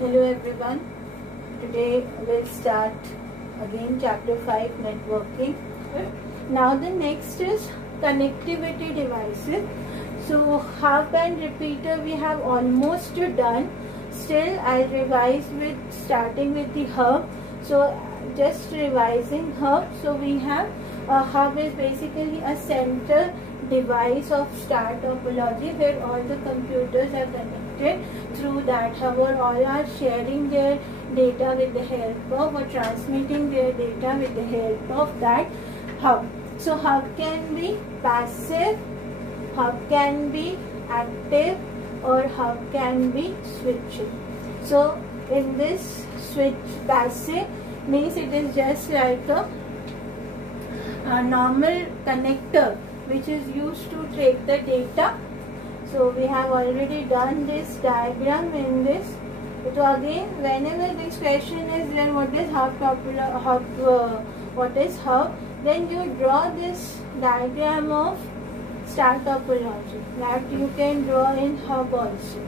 Hello everyone. Today we'll start again chapter 5 networking. Now the next is connectivity devices. So hub and repeater we have almost done. Still I'll revise with starting with the hub. So just revising hub. So we have a hub is basically a center device of star topology where all the computers are connected through that hub, or all are sharing their data with the help of or transmitting their data with the help of that hub. So hub can be passive, hub can be active, or hub can be switching. So in this switch, passive means it is just like a normal connector which is used to take the data. So we have already done this diagram in this. So again, whenever this question is there, what is what is hub, then you draw this diagram of star topology that you can draw in hub also.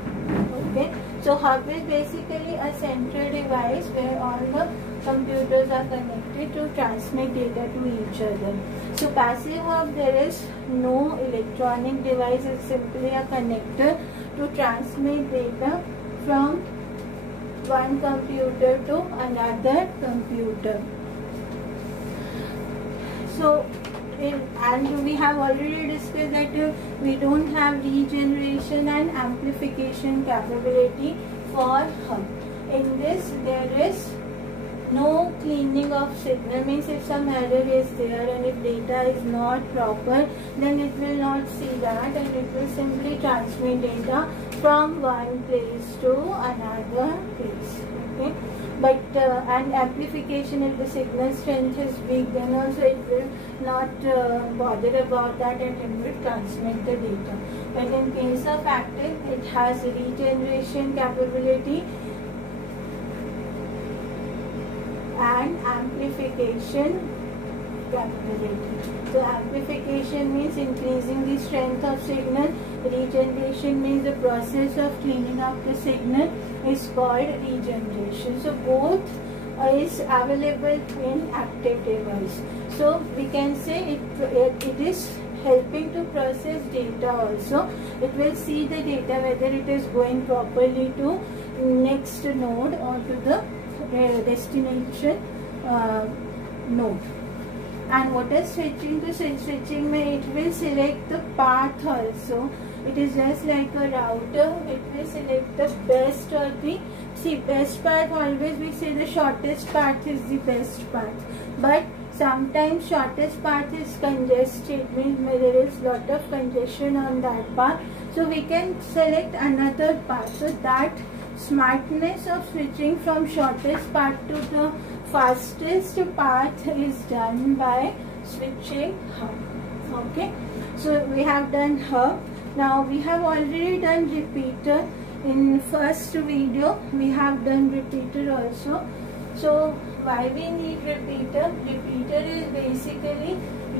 Okay, so hub is basically a central device where all the computers are connected to transmit data to each other. So passive hub, there is no electronic device, it's simply a connector to transmit data from one computer to another computer. So and we have already discussed that we don't have regeneration and amplification capability for hub. In this there is no cleaning of signal, means if some error is there and if data is not proper, then it will not see that and it will simply transmit data from one place to another place. Okay, but and amplification, if the signal strength is weak, then also it will not bother about that and it will transmit the data. But in case of active, it has regeneration capability and amplification capability. So amplification means increasing the strength of signal. Regeneration means the process of cleaning up the signal is called regeneration. So both is available in active device. So we can say it is helping to process data also. It will see the data whether it is going properly to next node or to the destination node. And what is switching? To switching, it will select the path also. It is just like a router. It will select the best or the best path. Always we say the shortest path is the best path, but sometimes shortest path is congested, means there is lot of congestion on that path. So we can select another path. So that smartness of switching from shortest path to the fastest path is done by switching hub. Okay, so we have done hub. Now we have already done repeater. In first video we have done repeater also. So why we need repeater? Repeater is basically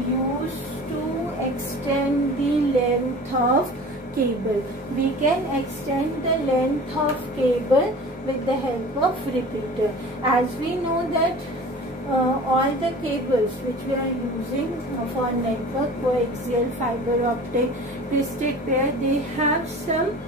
used to extend the length of cable. We can extend the length of cable with the help of repeater. As we know that all the cables which we are using for network, coaxial, fiber optic, twisted pair, they have some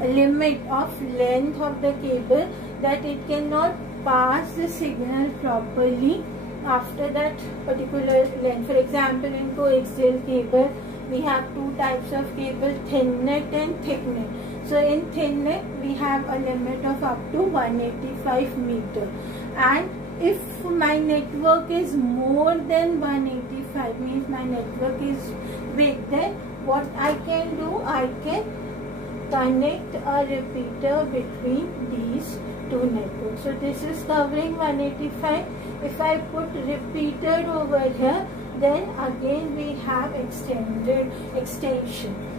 limit of length of the cable that it cannot pass the signal properly after that particular length. For example, in coaxial cable we have two types of cable, thin net and thick net. So in thin net we have a limit of up to 185 meter, and if my network is more than 185, means my network is big, then what I can do, I can connect a repeater between these two networks. So this is covering 185. If I put repeater over here, then again we have extension.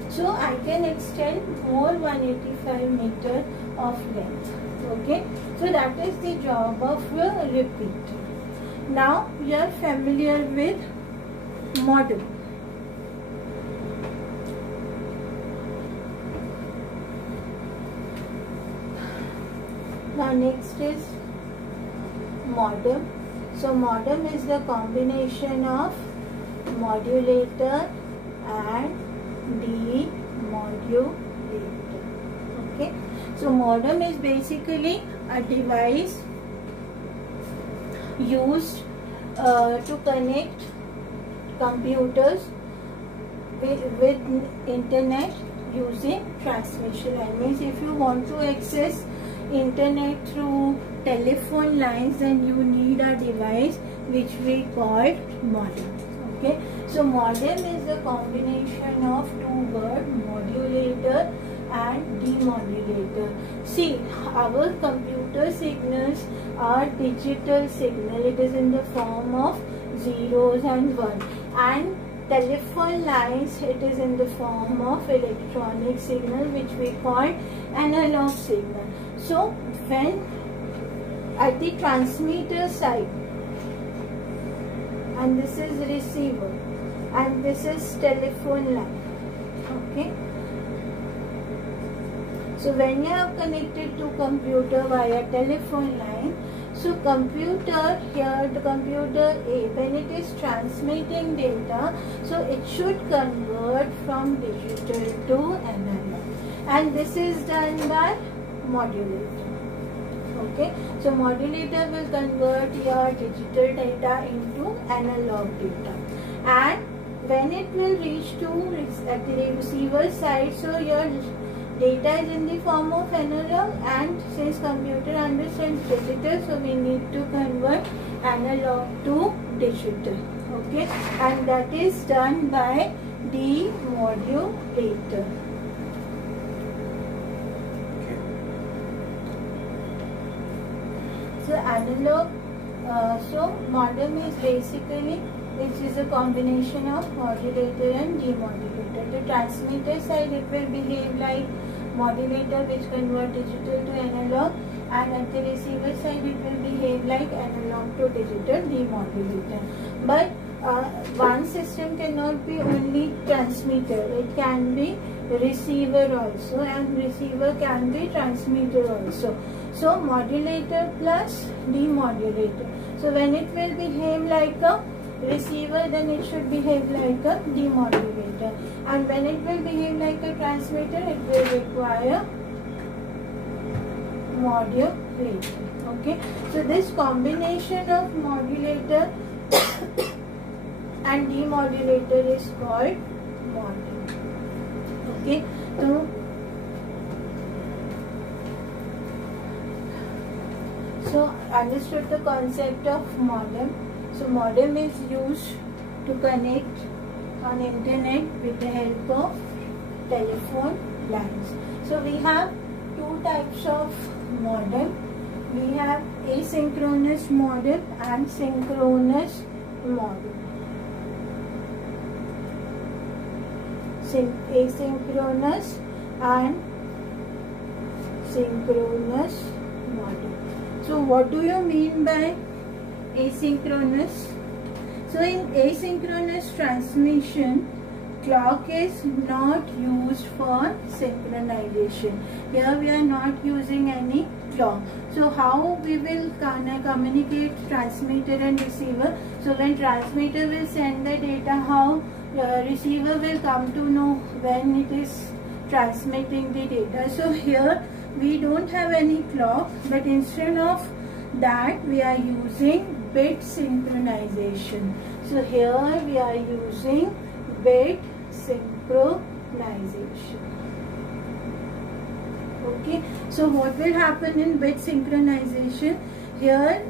So I can extend more 185 meter of length. Okay, so that is the job of a repeater. Now you are familiar with modem. next is modem. So modem is the combination of modulator and demodulator. Okay, so modem is basically a device used to connect computers with internet using transmission line. Means if you want to access internet through telephone lines, then you need a device which we call modem. Okay, so modem is a combination of two words, modulator and demodulator. See, our computer signals are digital signal. It is in the form of zeros and ones, and telephone lines, it is in the form of electronic signal which we call analog signal. So when at the transmitter side, and this is receiver and this is telephone line. Okay, so when you are connected to computer via telephone line, so computer here, the computer A, when it is transmitting data, so it should convert from digital to analog, and this is done by modulator. Okay, so modulator will convert your digital data into analog data, and when it will reach to at the receiver side, so your data is in the form of analog, and since computer understands digital, so we need to convert analog to digital. Okay, and that is done by demodulator. So analog, so modem is basically, which is a combination of modulator and demodulator. The transmitter side, it will behave like modulator which convert digital to analog, and at the receiver side it will behave like analog to digital, demodulator. But one system cannot be only transmitter, it can be receiver also, and receiver can be transmitter also. So modulator plus demodulator. So when it will behave like a receiver, then it should behave like a demodulator, and when it will behave like a transmitter, it will require modulator. Okay, so this combination of modulator and demodulator is called modem. Okay, so understood the concept of modem. So modem is used to connect on internet with the help of telephone lines. So we have two types of modem. We have asynchronous modem and synchronous modem. Asynchronous and synchronous modem. So what do you mean by asynchronous? So in asynchronous transmission, clock is not used for synchronization. Here we are not using any clock. So how we will communicate transmitter and receiver? So when transmitter will send the data, how receiver will come to know when it is transmitting the data? So here we don't have any clock, but instead of that we are using bit synchronization. So here we are using bit synchronization. Okay, so what will happen in bit synchronization? Here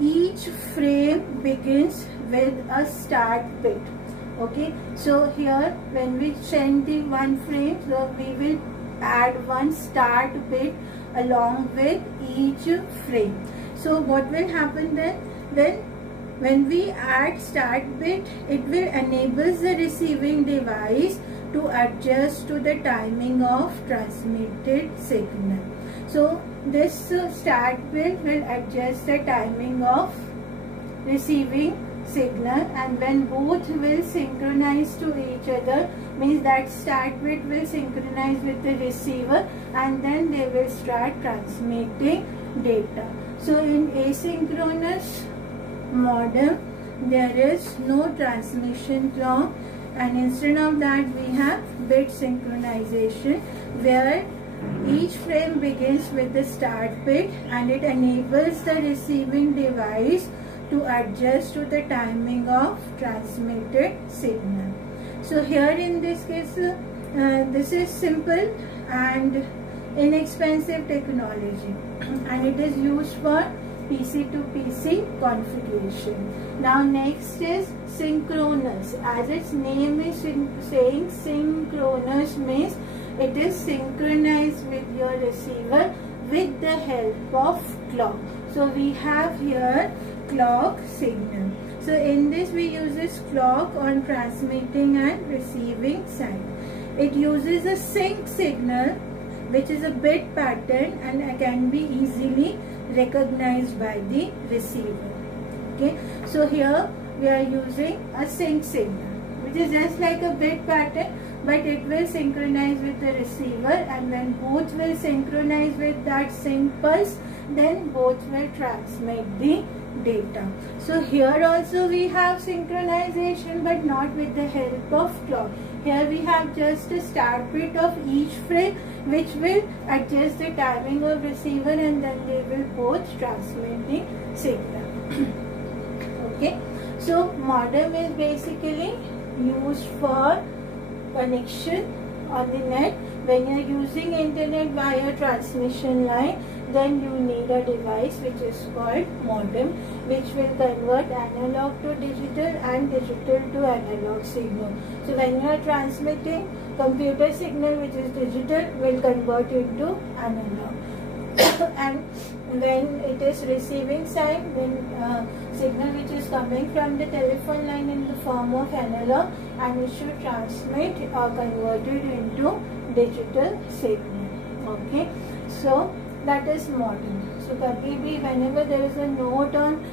each frame begins with a start bit. Okay, so here when we send the one frame, so we will add one start bit along with each frame. So what will happen then? When we add start bit, it will enable the receiving device to adjust to the timing of transmitted signal. So this start bit will adjust the timing of receiving signal, and when both will synchronize to each other, means that start bit will synchronize with the receiver, and then they will start transmitting data. So in asynchronous modem there is no transmission clock, and instead of that we have bit synchronization, where each frame begins with the start bit and it enables the receiving device to adjust to the timing of transmitted signal. So here in this case this is simple and inexpensive technology and it is used for PC to PC configuration. Now next is synchronous. As its name is saying, synchronous means it is synchronized with your receiver with the help of clock. So we have here clock signal. So in this we use this clock on transmitting and receiving side. It uses a sync signal which is a bit pattern and can be easily recognized by the receiver. Okay, so here we are using a sync signal which is just like a bit pattern, but it will synchronize with the receiver, and when both will synchronize with that sync pulse, then both will transmit the data. So here also we have synchronization, but not with the help of clock. Here we have just a start bit of each frame which will adjust the timing of receiver, and then they will both transmit the signal. Okay, so modem is basically used for connection on the net. When you are using internet via transmission line, then you need a device which is called modem, which will convert analog to digital and digital to analog signal. So when you are transmitting, computer signal which is digital will convert into analog and when it is receiving side, then signal which is coming from the telephone line in the form of analog, and it should transmit or converted into digital signal. Okay, so that is modem. So kabhi bhi whenever there is a note on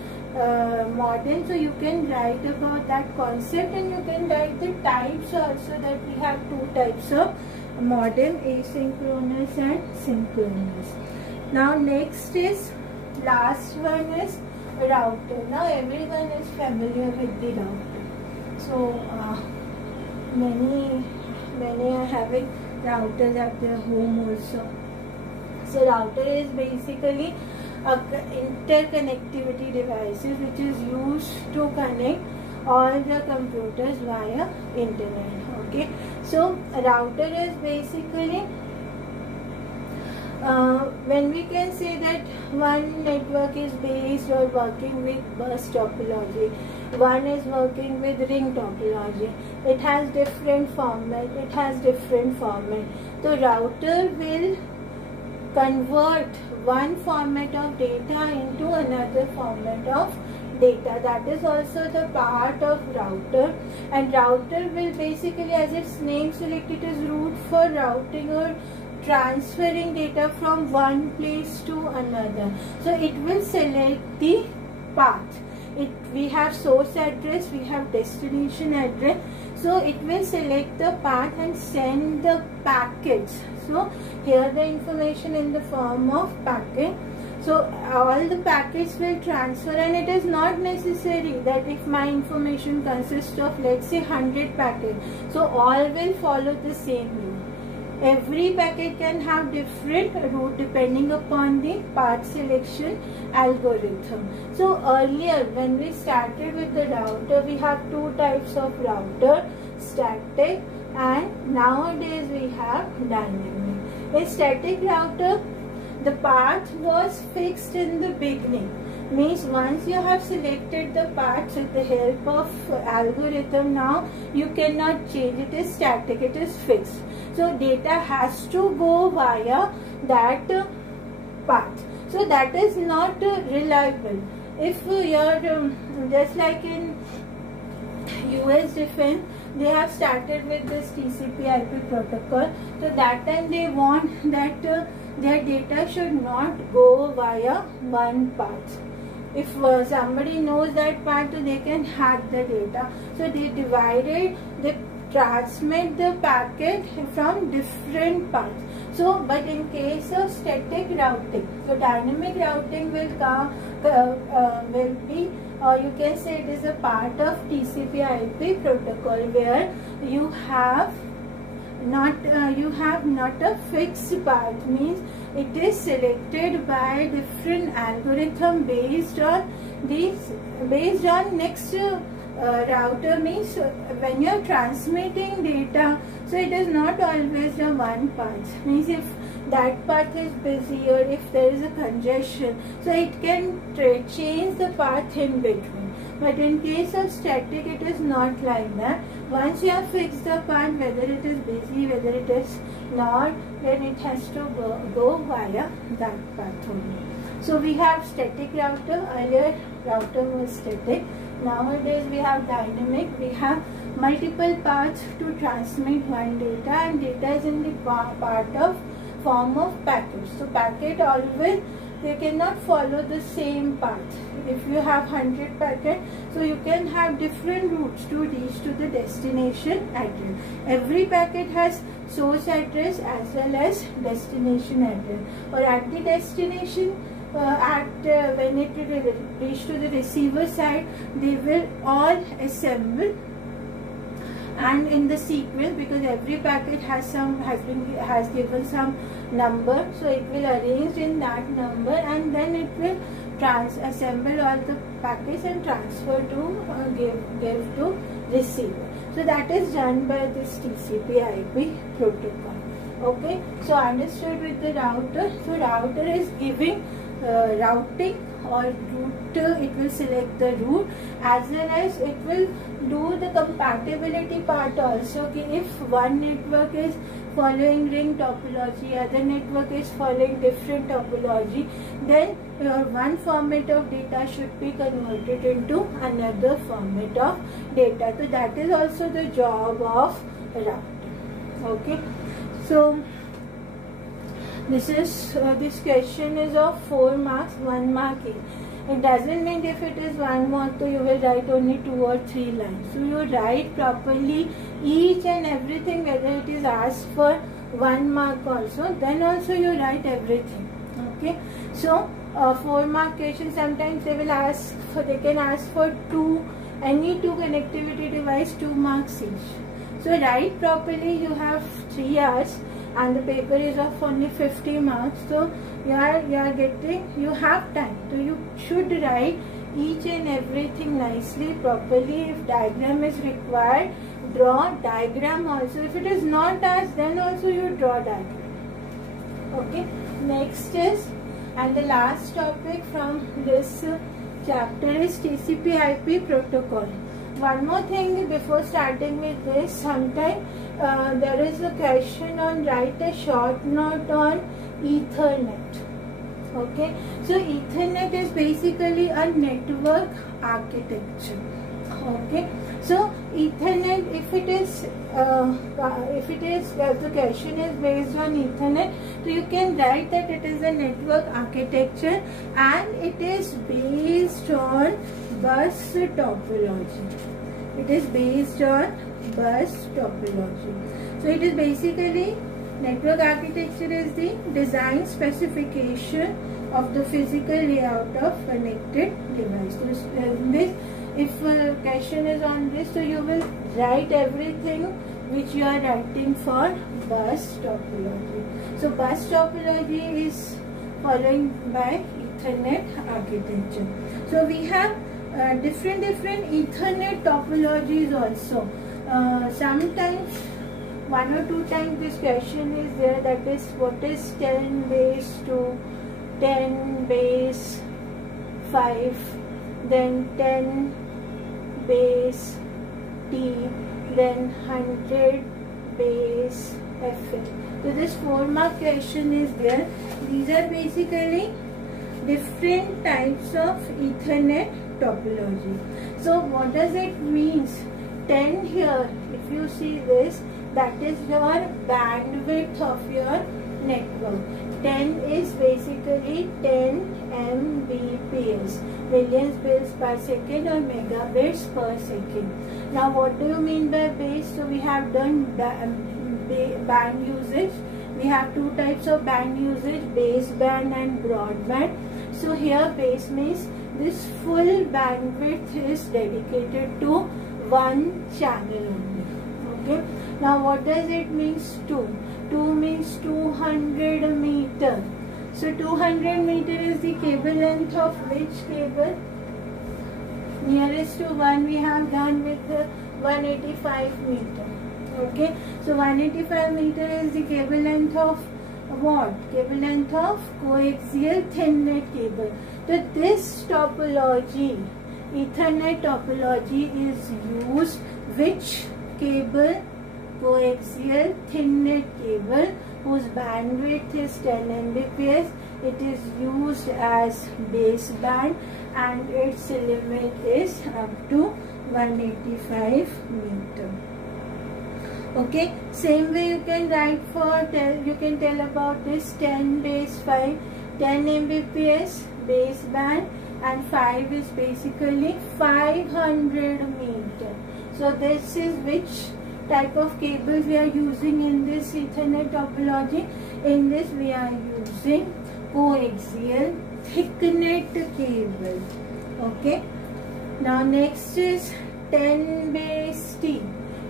modem, so you can write about that concept, and you can write the types also, that we have two types of modem, asynchronous and synchronous. Now next is, last one is router. Now everyone is familiar with the router. So many are having routers at their home also. So router is basically a interconnectivity devices which is used to connect all the computers via internet. Okay, so a router is basically when we can say that one network is based or working with bus topology, one is working with ring topology. It has different format. The router will convert one format of data into another format of data. That is also the part of router, and router will basically, as its name suggests, it is root for routing or transferring data from one place to another. So it will select the path. We have source address, we have destination address. So it will select the path and send the packets. So here the information in the form of packet. So all the packets will transfer, and it is not necessary that if my information consists of, let's say, 100 packets, so all will follow the same route. Every packet can have different route depending upon the path selection algorithm. So earlier when we started with the router, we have two types of router, static, and nowadays we have dynamic. A static router, the path was fixed in the beginning. Means once you have selected the path with the help of algorithm, now you cannot change. It is static, it is fixed. So data has to go via that path. So that is not reliable. If you are just like in US defense, they have started with this TCP/IP protocol. So that time they want that their data should not go via one path. If somebody knows that path, they can hack the data. So they divided, they transmit the packet from different paths. So, but in case of static routing, so dynamic routing will be, or you can say it is a part of TCP/IP protocol, where you have not a fixed path, means it is selected by different algorithm based on next router, means when you are transmitting data, so it is not always the one path, means if that path is busy or if there is a congestion, so it can change the path in between. But in case of static, it is not like that. Once you have fixed the path, whether it is busy, whether it is not, then it has to go via that path only. So we have static router. Earlier router was static. Nowadays we have dynamic. We have multiple paths to transmit one data, and data is in the part of form of packets. So packet always, they cannot follow the same path. If you have 100 packets, so you can have different routes to reach to the destination address. Every packet has source address as well as destination address. Or at the destination, when it will reach to the receiver side, they will all assemble, and in the sequence, because every packet has given some number, so it will arrange in that number, and then it will assemble all the packets and transfer to give to receiver. So that is done by this TCP/IP protocol. Okay, so understood with the router. So router is giving routing or route. It will select the route, as well as it will do the compatibility part also. If one network is following ring topology, other network is following different topology, then your one format of data should be converted into another format of data. So that is also the job of router. Okay, so this question is of 4 marks, 1 mark each. It doesn't mean if it is 1 mark, so you will write only 2 or 3 lines. So you write properly each and everything, whether it is asked for 1 mark also, then also you write everything. Okay, so 4 mark question, sometimes they will ask for, they can ask for any two connectivity device, 2 marks each. So write properly. You have 3 hours and the paper is of only 50 marks, so you have time, so you should write each and everything nicely, properly. If diagram is required, draw diagram also. If it is not asked, then also you draw diagram. Okay, next is, and the last topic from this chapter is TCP/IP protocol. One more thing before starting with this, sometimes there is a question on write a short note on Ethernet. Okay, so Ethernet is basically a network architecture. Okay, so Ethernet, if it is the question is based on Ethernet, so you can write that it is a network architecture and it is based on bus topology. It is based on bus topology. So it is basically, network architecture is the design specification of the physical layout of connected device. So if a question is on this, so you will write everything which you are writing for bus topology. So bus topology is following by Ethernet architecture. So we have different Ethernet topologies also. Sometimes 1 or 2 times this question is there, that is what is 10 base to 10 base 5, then 10 base T, then 100 base FL. So this 4 mark question is there. These are basically different types of Ethernet topology. So what does it mean? 10 here, if you see this, that is your bandwidth of your network. 10 is basically 10 Mbps. millions bits per second or megabits per second. Now what do you mean by base? So we have done band usage. We have two types of band usage, baseband and broadband. So here base means this full bandwidth is dedicated to one channel only. Okay. Now what does it means 2? 2 means 200 meter. So 200 meter is the cable length of which cable? Nearest to 1 we have done with the 185 meter. Okay. So 185 meter is the cable length of what? Cable length of coaxial thin net cable. So this topology, Ethernet topology, is used which cable? Coaxial thin net cable whose bandwidth is 10 Mbps. It is used as baseband and its limit is up to 185 meter. Okay, same way you can write for you can tell about this 10 base 5, 10 Mbps baseband, and 5 is basically 500 meter. So this is which type of cables we are using in this Ethernet topology. In this we are using coaxial thicknet cable. Okay. Now next is 10 base T.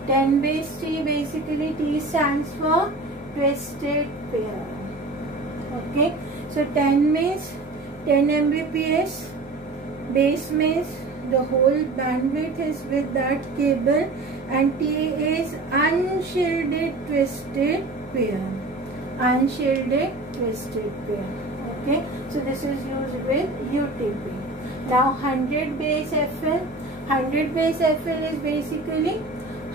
10 base T, basically T stands for twisted pair. Okay. So 10 means 10 Mbps, base means the whole bandwidth is with that cable, and T is unshielded twisted pair. Unshielded twisted pair. Okay. So this is used with UTP. Now 100 base FL. 100 base FL is basically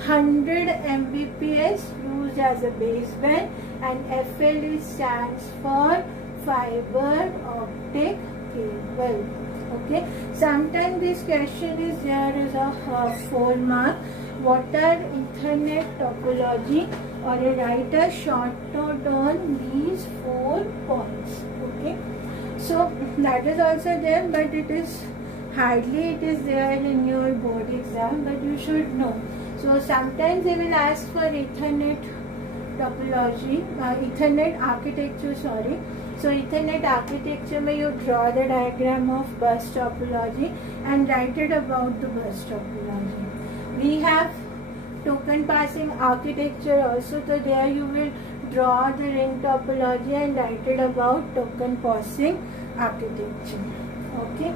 100 Mbps used as a baseband, and FL stands for fiber optic cable. Okay. Sometimes this question is there as a 4 mark. What are Ethernet topology? Or a writer short note on these 4 points. Okay. So that is also there, but it is hardly it is there in your board exam, but you should know. So sometimes they will ask for Ethernet topology, Ethernet architecture, sorry. So Ethernet architecture may you draw the diagram of bus topology and write it about the bus topology. We have token passing architecture also, so there you will draw the ring topology and write it about token passing architecture. Okay.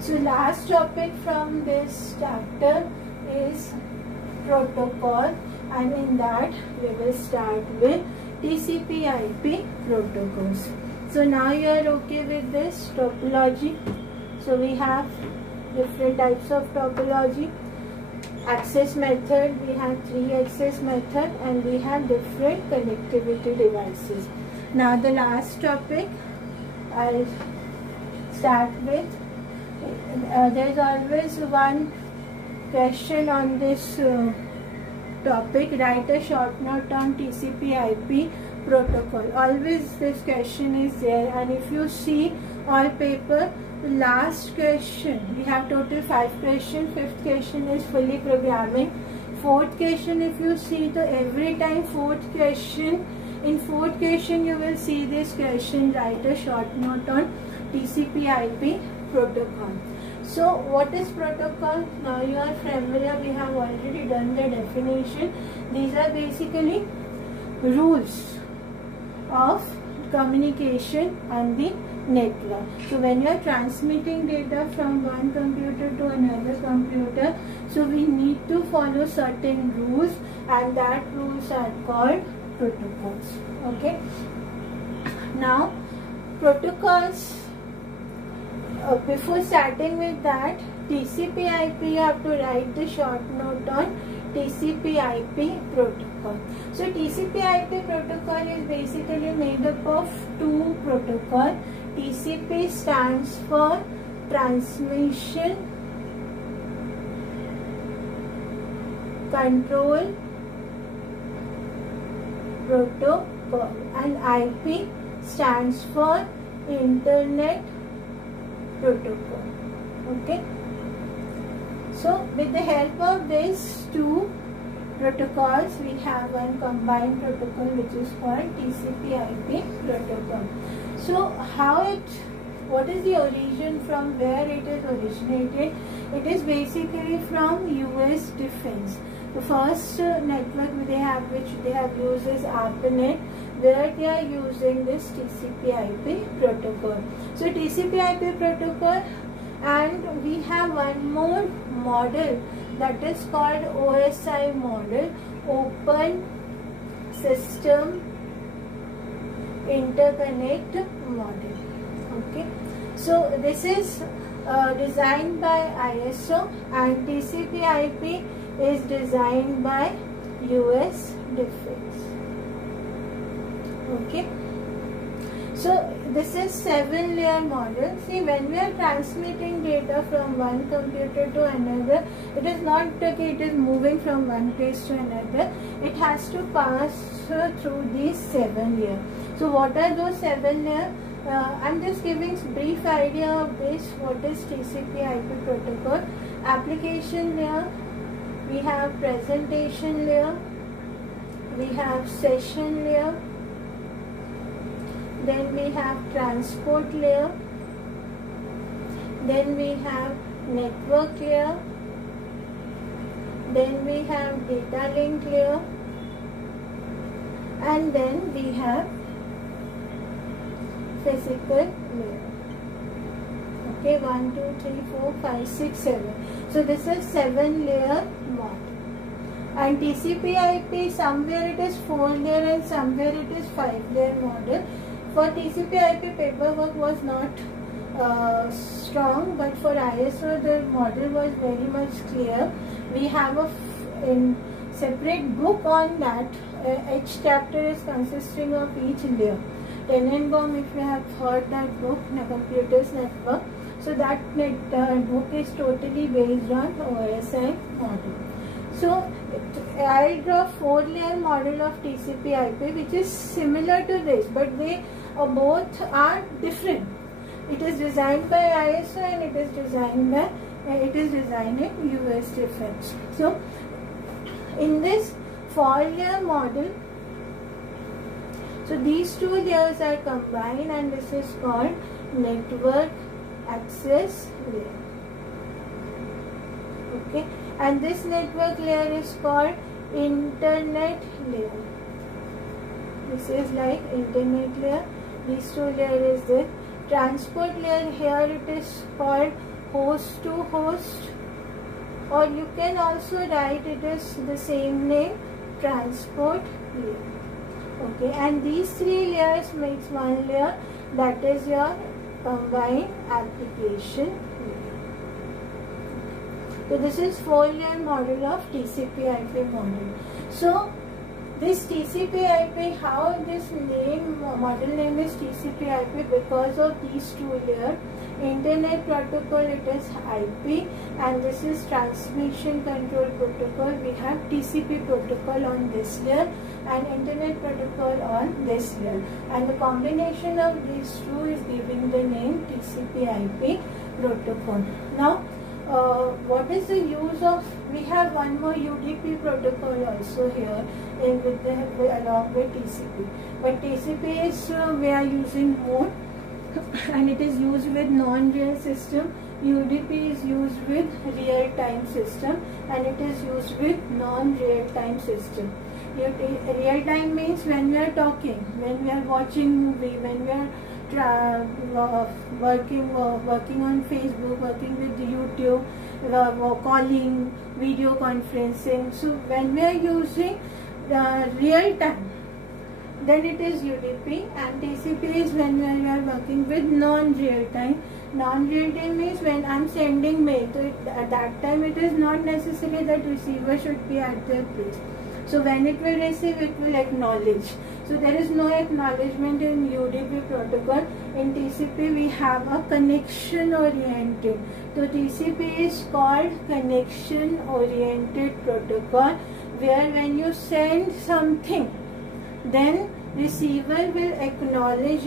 So last topic from this chapter is protocol, and in that we will start with TCP/IP protocols. So now you are okay with this topology. So we have different types of topology. Access method, we have 3 access method, and we have different connectivity devices. Now the last topic I'll start with. There is always one question on this topic. Write a short note on TCP/IP protocol. Always this question is there, and if you see all paper, the last question, we have total 5 questions. 5th question is fully programming. 4th question, if you see, the every time 4th question, in 4th question you will see this question, write a short note on TCP/IP protocol. So what is protocol? Now you are familiar, we have already done the definition. These are basically rules of communication on the network. So when you are transmitting data from one computer to another computer, so we need to follow certain rules, and that rules are called protocols. Okay. Now protocols, before starting with that, TCP/IP, you have to write the short note on TCP/IP protocol. So TCP/IP protocol is basically made up of 2 protocols. TCP stands for transmission control protocol, and IP stands for internet protocol. Okay. So with the help of these two protocols, we have one combined protocol which is called TCP/IP protocol. So what is the origin, from where it is originated? It is basically from US Defense. The first network which they have used is ARPANET, where they are using this TCP/IP protocol. So TCP/IP protocol, and we have one more model that is called OSI model, Open System Interconnect model. Okay, so this is designed by ISO, and TCP/IP is designed by US Defense. Okay, so this is 7-layer model. See, when we are transmitting data from one computer to another, it is not okay, it is moving from one place to another. It has to pass through these 7 layers. So what are those 7 layers? I'm just giving brief idea of this. What is TCP/IP protocol? Application layer, we have presentation layer, we have session layer, then we have transport layer, then we have network layer, then we have data link layer, and then we have physical layer. Okay, 1, 2, 3, 4, 5, 6, 7. So this is 7-layer model. And TCP/IP, somewhere it is 4-layer and somewhere it is 5-layer model. For TCP/IP, paperwork was not strong, but for ISO the model was very much clear. We have a separate book on that. Each chapter is consisting of each layer. Tenenbaum, if you have heard that book, Computers Network, so that book is totally based on OSI model. So I'll draw 4-layer model of TCP/IP, which is similar to this, but they both are different. It is designed by ISO and it is designed in US Defense. So in this 4-layer model, so these 2 layers are combined, and this is called network access layer. Okay, and this network layer is called internet layer. This is like internet layer. These 2 layers is the transport layer. Here it is called host to host, or you can also write it as the same name, transport layer. Okay, and these 3 layers makes 1 layer, that is your combined application layer. So this is 4-layer model of TCP/IP model. So this TCP/IP, how this model name is TCP/IP, because of these 2 layers. Internet protocol, it is IP, and this is transmission control protocol. We have TCP protocol on this layer and internet protocol on this layer, and the combination of these 2 is giving the name TCP/IP protocol. Now what is the use of, we have one more UDP protocol also here along with TCP, but TCP is we are using more and it is used with non-real system. UDP is used with real-time system, and it is used with non-real-time system. Real-time means when we are talking, when we are watching movie, when we are working on Facebook, working with YouTube, calling, video conferencing. So when we are using real time, then it is UDP, and TCP is when we are working with non-real time. Non-real time means when I am sending mail, so at that time it is not necessary that receiver should be at their place. So when it will receive, it will acknowledge. So there is no acknowledgement in UDP protocol. In TCP we have a connection oriented. So TCP is called connection oriented protocol, where when you send something, then receiver will acknowledge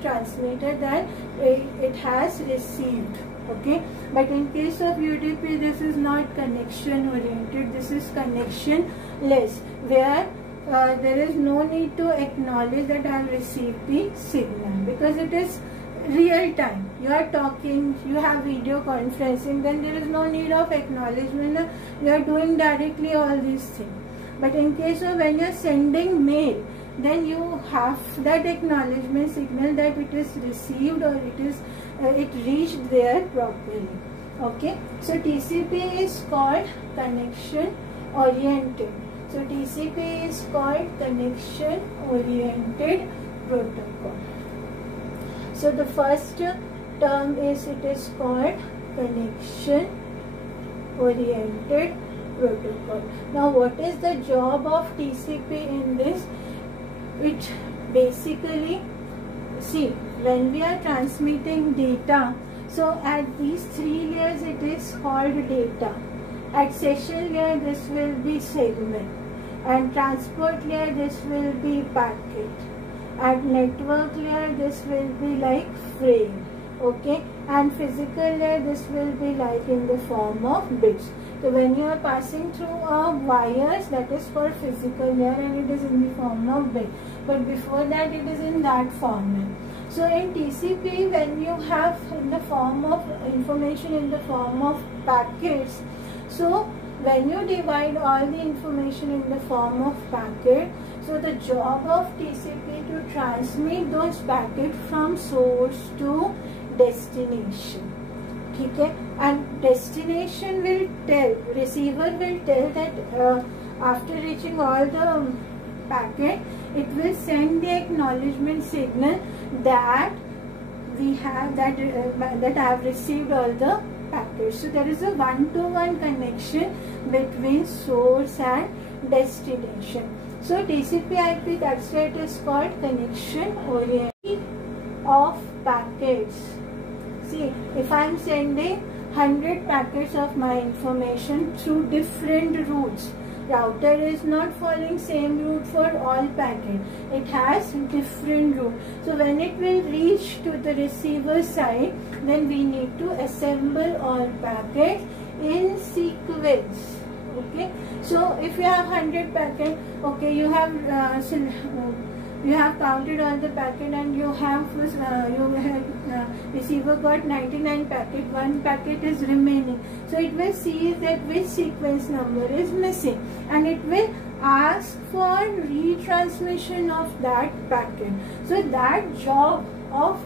transmitter that it has received. Okay, but in case of UDP, this is not connection oriented, this is connectionless, where there is no need to acknowledge that I have received the signal, because it is real time. You are talking, you have video conferencing, then there is no need of acknowledgement. You are doing directly all these things. But in case of when you are sending mail, then you have that acknowledgement signal that it is received or it reached there properly. Okay, so TCP is called connection oriented. So TCP is called connection oriented protocol. So the first term is, it is called connection oriented protocol. Now what is the job of TCP in this? It basically, see, when we are transmitting data, so at these three layers it is called data. At session layer this will be segment, and transport layer this will be packet. At network layer this will be like frame, okay, and physical layer this will be like in the form of bits. So when you are passing through wires, that is for physical layer and it is in the form of bit, but before that it is in that format. So in TCP, when you have in the form of information in the form of packets, so when you divide all the information in the form of packet, so the job of TCP to transmit those packets from source to destination. Okay, and destination will tell, receiver will tell that after reaching all the packet, it will send the acknowledgement signal that we have that I have received all the packets. So there is a one-to-one connection between source and destination. So TCP/IP, that's why it is called connection oriented of packets. See, if I am sending 100 packets of my information through different routes, router is not following same route for all packets. It has different route. So when it will reach to the receiver side, then we need to assemble all packets in sequence. Okay. So if you have 100 packets, okay, you have counted all the packet and you have receiver got 99 packet, one packet is remaining. So it will see that which sequence number is missing and it will ask for retransmission of that packet. So that job of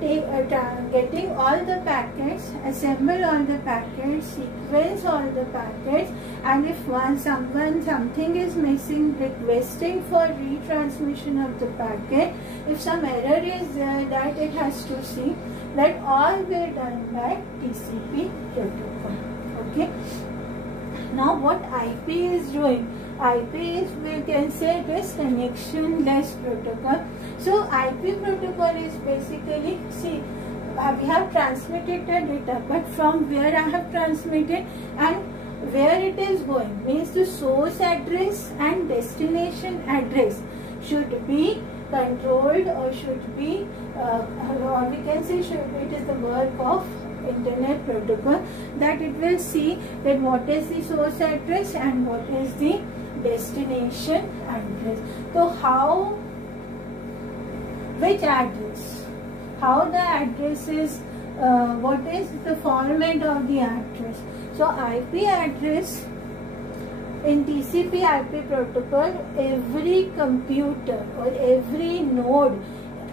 getting all the packets, assemble all the packets, sequence all the packets, and if something is missing, requesting for retransmission of the packet. If some error is there, that it has to see, that all were done by TCP protocol. Okay. Now what IP is doing? IP is, we can say, it is connectionless protocol. So IP protocol is basically, see, we have transmitted the data, but from where I have transmitted and where it is going, means the source address and destination address should be controlled, or should be, or we can say it is the work of internet protocol, that it will see that what is the source address and what is the destination address. So which address, how the address is, what is the format of the address. So IP address in TCP IP protocol, every computer or every node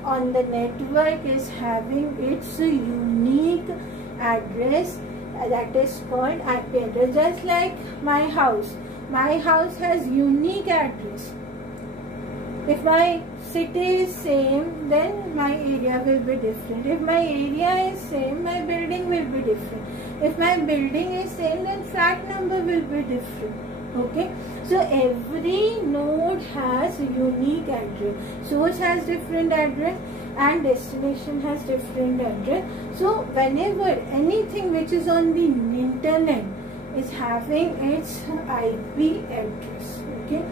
on the network is having its unique address, that is called IP address. Just like my house has unique address. If my city is same, then my area will be different. If my area is same, my building will be different. If my building is same, then flat number will be different. Okay, so every node has a unique address. Source has different address and destination has different address. So whenever anything which is on the internet is having its IP address. Okay,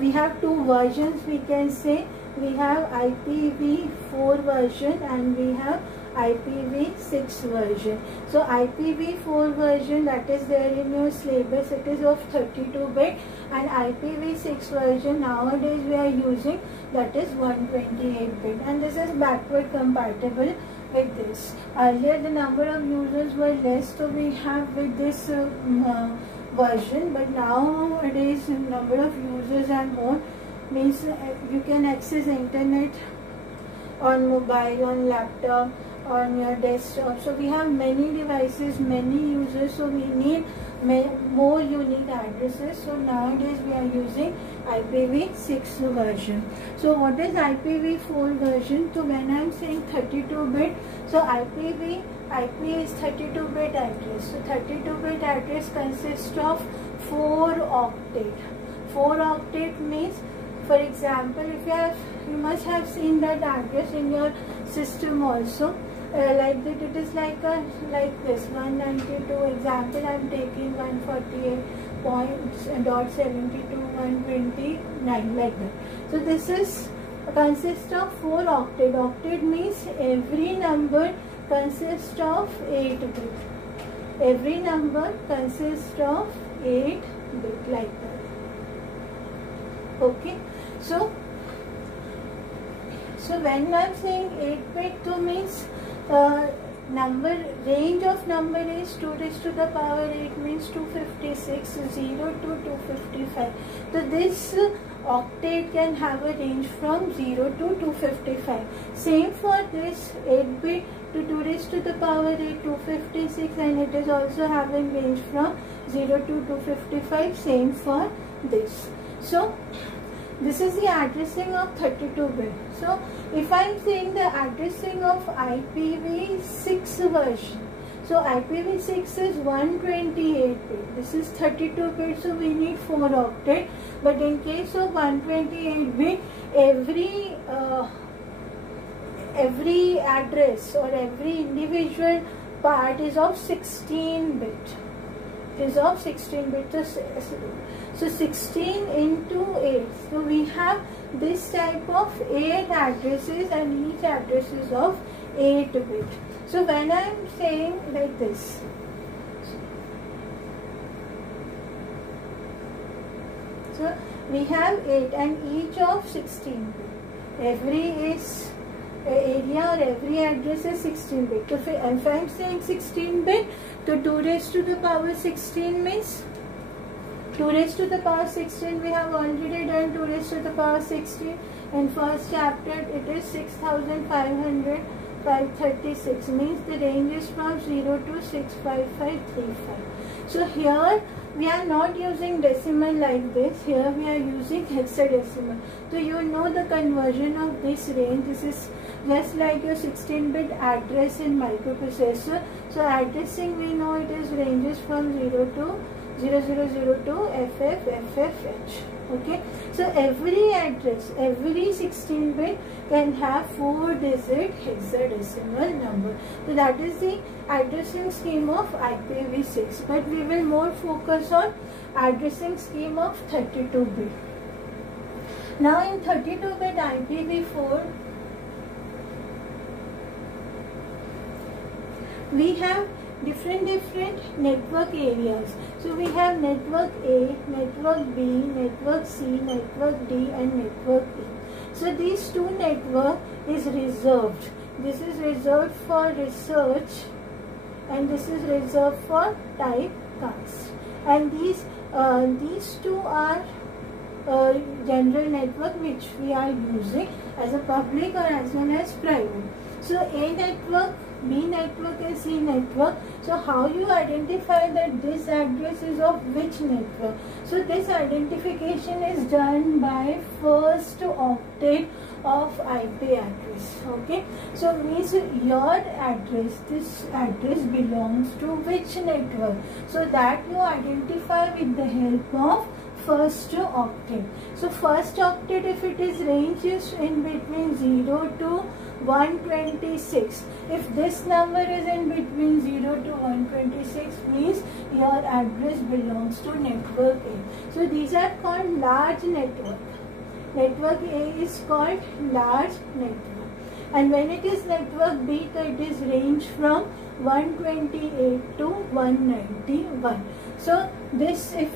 we have two versions, we can say. we have IPv4 version and we have IPv6 version. So IPv4 version, that is there in your syllabus, it is of 32-bit, and IPv6 version nowadays we are using, that is 128-bit, and this is backward compatible with this. Earlier the number of users were less, so we have with this version, but nowadays the number of users are more, means you can access internet on mobile, on laptop, on your desktop. So we have many devices, many users, so we need more unique addresses. So nowadays we are using IPv6 version. So what is IPv4 version? So when I am saying 32-bit, so IP is 32-bit address. So 32-bit address consists of 4 octet. 4 octet means, for example, if you must have seen that address in your system also. Like that, it is like this 192. Example, I am taking 148.72.129 like that. So this is consists of 4 octet. Octet means every number consists of 8 bit. Every number consists of 8 bit like that. Okay. So when I am saying 8 bit, so means range of number is 2 raised to the power 8 means 256, 0 to 255. So this octet can have a range from 0 to 255. Same for this 8 bit to 2 raised to the power 8, 256, and it is also having range from 0 to 255. Same for this. So this is the addressing of 32-bit. So if I am saying the addressing of IPv6 version, so IPv6 is 128-bit. This is 32-bit, so we need 4 octet. But in case of 128-bit, every address or every individual part is of 16-bit. Is of 16-bit. So 16 into 8. So we have this type of 8 addresses, and each address is of 8 bit. So when I am saying like this, so we have 8 and each of 16 bit. Every is area or every address is 16 bit. So if I am saying 16 bit, so 2 raised to the power 16 means 2 raised to the power 16 we have already done. 2 raised to the power 16 in first chapter, it is 6536, means the range is from 0 to 65535. So here we are not using decimal like this, here we are using hexadecimal. So you know the conversion of this range. This is just like your 16-bit address in microprocessor. So addressing, we know it is ranges from 0 to 0002 FFFFH. Okay, so every address, every 16-bit can have 4-digit hexadecimal number. So that is the addressing scheme of IPv6. But we will more focus on addressing scheme of 32-bit. Now in 32-bit IPv4, we have different network areas. So we have network A, network B, network C, network D and network E. So these two network is reserved. This is reserved for research and this is reserved for typecast. And these two are general network which we are using as a public or as well as private. So A network, B network and C network. So how you identify that this address is of which network? So this identification is done by first octet of IP address. Okay. So means your address, this address belongs to which network? So that you identify with the help of first octet. So first octet, if it is ranges in between 0 to 126. If this number is in between 0 to 126 means your address belongs to network A. So these are called large network. Network A is called large network, and when it is network B, so it is range from 128 to 191. So this, if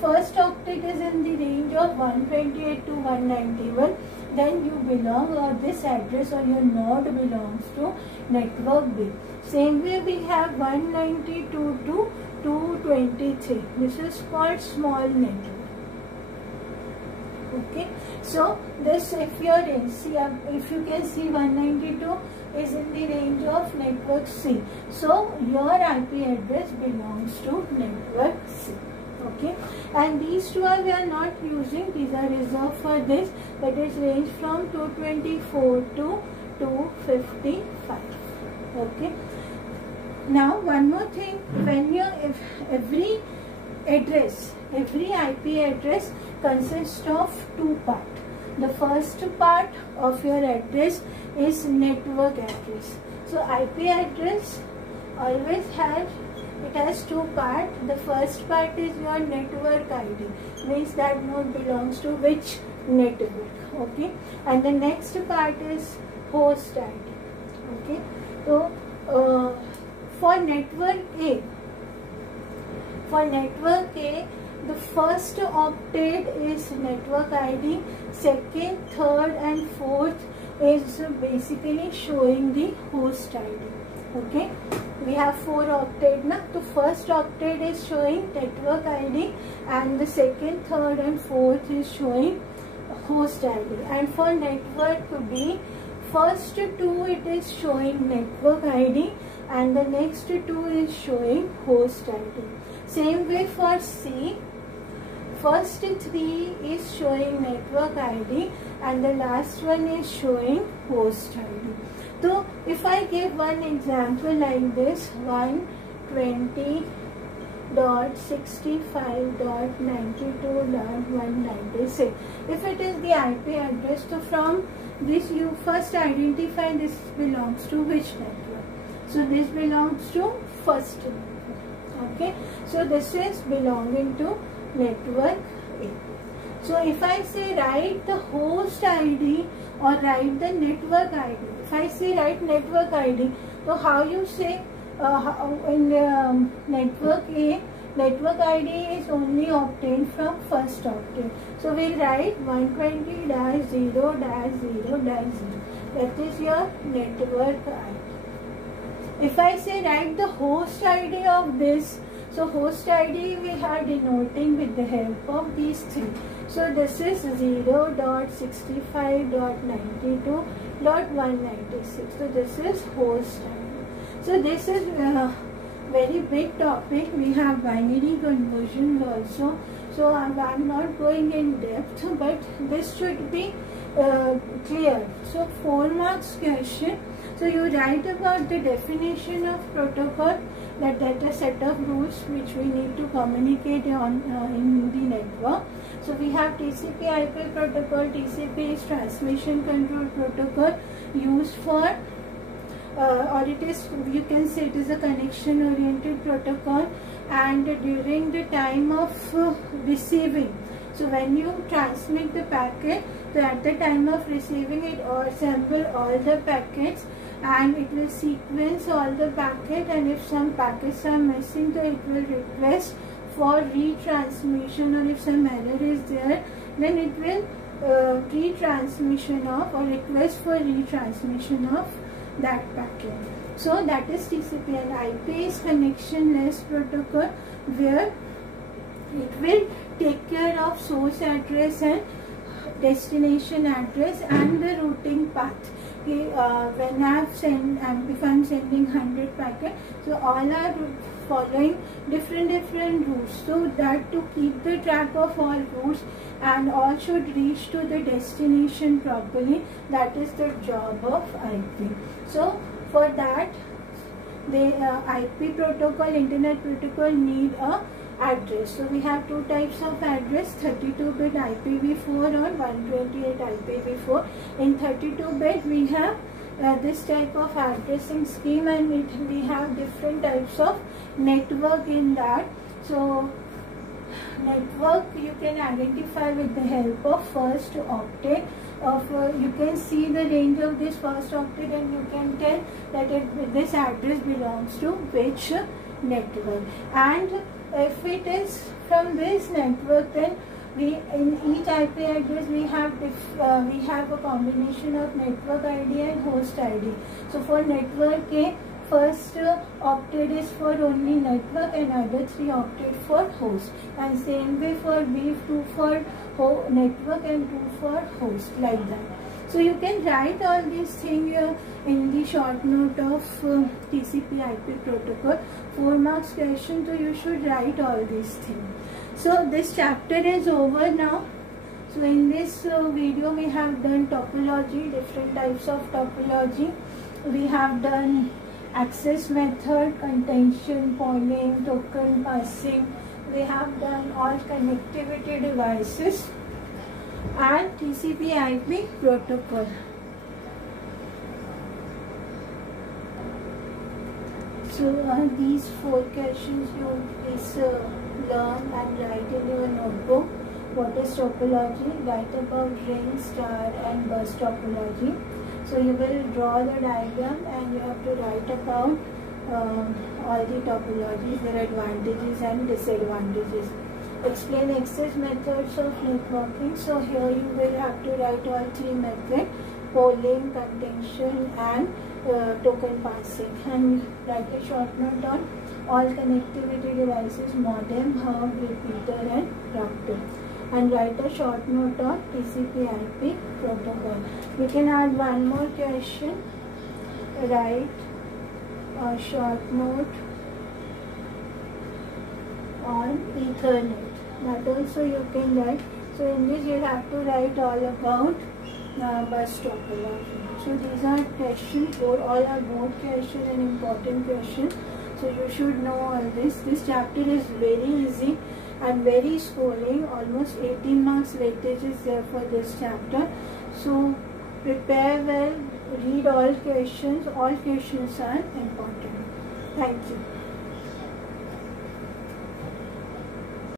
first octet is in the range of 128 to 191, then you belong, or this address or your node belongs to network B. Same way we have 192 to 223. This is called small network. Okay, so this, if you are in, see, if you can see 192 is in the range of network C. So your IP address belongs to network C. Okay, and these two we are not using, these are reserved for this, that is range from 224 to 255. Okay, now one more thing, when you, if every address, every IP address consists of two parts. The first part of your address is network address. So IP address always has, it has two parts. The first part is your network ID, means that node belongs to which network. Okay, and the next part is host ID. Okay, so for network A, the first octet is network ID, second, third and fourth is basically showing the host ID. Okay, we have 4 octet now. The first octet is showing network ID, and the second, third and fourth is showing host ID. And for network B, first 2 it is showing network ID, and the next 2 is showing host ID. Same way for C, first 3 is showing network ID, and the last one is showing host ID. So if I give one example like this, 120.65.92.196, if it is the IP address, so from this you first identify this belongs to which network. So this belongs to first network. Okay, so this is belonging to network A. So if I say write the host ID or write the network ID, if I say write network ID, so how you say in network A, network ID is only obtained from first octet. So we'll write 120-0-0-0. That is your network ID. If I say write the host ID of this, so host ID we are denoting with the help of these 3. So this is 0.65.92.196. So this is host ID. So this is very big topic. We have binary conversions also. So I'm not going in depth, but this should be clear. So 4 marks question. So you write about the definition of protocol, that a set of rules which we need to communicate on in the network. So we have TCP/IP protocol. TCP is transmission control protocol used for or it is, you can say it is a connection oriented protocol, and during the time of receiving, so when you transmit the packet, so at the time of receiving it or assemble all the packets, and it will sequence all the packet, and if some packets are missing, so it will request for retransmission, or if some error is there, then it will retransmission of or request for retransmission of that packet. So that is TCP. And IP is connectionless protocol, where it will take care of source address and destination address and the routing path. When if I'm sending 100 packets, so all are following different routes, so that to keep the track of all routes and all should reach to the destination properly, that is the job of IP. So for that, the IP protocol, internet protocol, need a address. So we have 2 types of address, 32-bit IPv4 or 128 IPv4. In 32-bit we have this type of addressing scheme, and we have different types of network in that. So network you can identify with the help of first octet of you can see the range of this first octet and you can tell that this address belongs to which network. And if it is from this network, then we in each IP address we have a combination of network ID and host ID. So for network A, first octet is for only network and other 3 octet for host, and same way for B, 2 for network and 2 for host, like that. So you can write all these things in the short note of TCP IP protocol. 4 marks question, so you should write all these things. So this chapter is over now. So in this video we have done topology, different types of topology. We have done access method, contention, polling, token passing. We have done all connectivity devices and TCP IP protocol. So these 4 questions you please learn and write in your notebook. What is topology? Write about ring, star and bus topology. So you will draw the diagram and you have to write about all the topologies, their advantages and disadvantages. Explain access methods of networking. So here you will have to write all 3 methods: polling, contention and token passing, and write a short note on all connectivity devices: modem, hub, repeater and router, and write a short note on TCP IP protocol. We can add one more question. Write a short note on Ethernet. That also you can write. So in this you have to write all about bus topology. So these are questions, all are board questions and important questions. So you should know all this. This chapter is very easy and very scoring. Almost 18 marks weightage is there for this chapter. So prepare well, read all questions. All questions are important. Thank you.